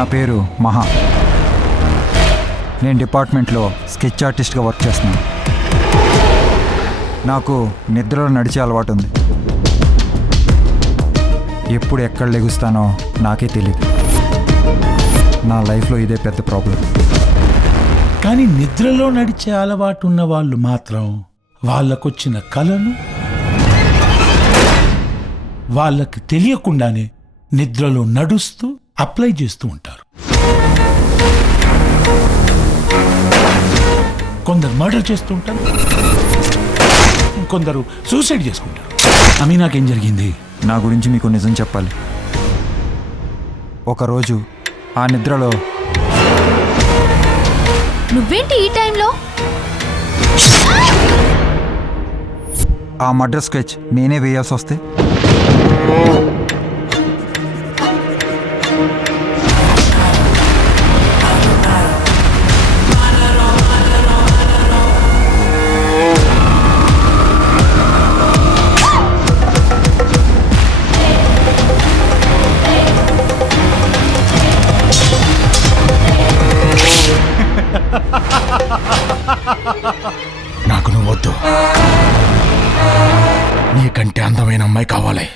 నా పేరు మహా. నేను డిపార్ట్మెంట్లో స్కెచ్ ఆర్టిస్ట్గా వర్క్ చేస్తున్నాను. నాకు నిద్రలో నడిచే అలవాటు ఉంది. ఎప్పుడు ఎక్కడ లెగుస్తానో నాకే తెలియదు. నా లైఫ్లో ఇదే పెద్ద ప్రాబ్లం. కానీ నిద్రలో నడిచే అలవాటు ఉన్న వాళ్ళు మాత్రం వాళ్ళకొచ్చిన కలను వాళ్ళకి తెలియకుండానే నిద్రలో నడుస్తూ అప్లై చేస్తూ ఉంటారు. కొందరు మర్డర్ చేస్తూ ఉంటారు, కొందరు సూసైడ్ చేసుకుంటారు. అమీనాకేం జరిగింది? నా గురించి మీకు నిజం చెప్పాలి. ఒకరోజు ఆ నిద్రలో నువ్వేంటి ఈ టైంలో? ఆ మర్డర్ స్కెచ్ నేనే వేయాల్సి వస్తే నాకు నువ్వు వద్దు, నీకంటే అందమైన అమ్మాయి కావాలి.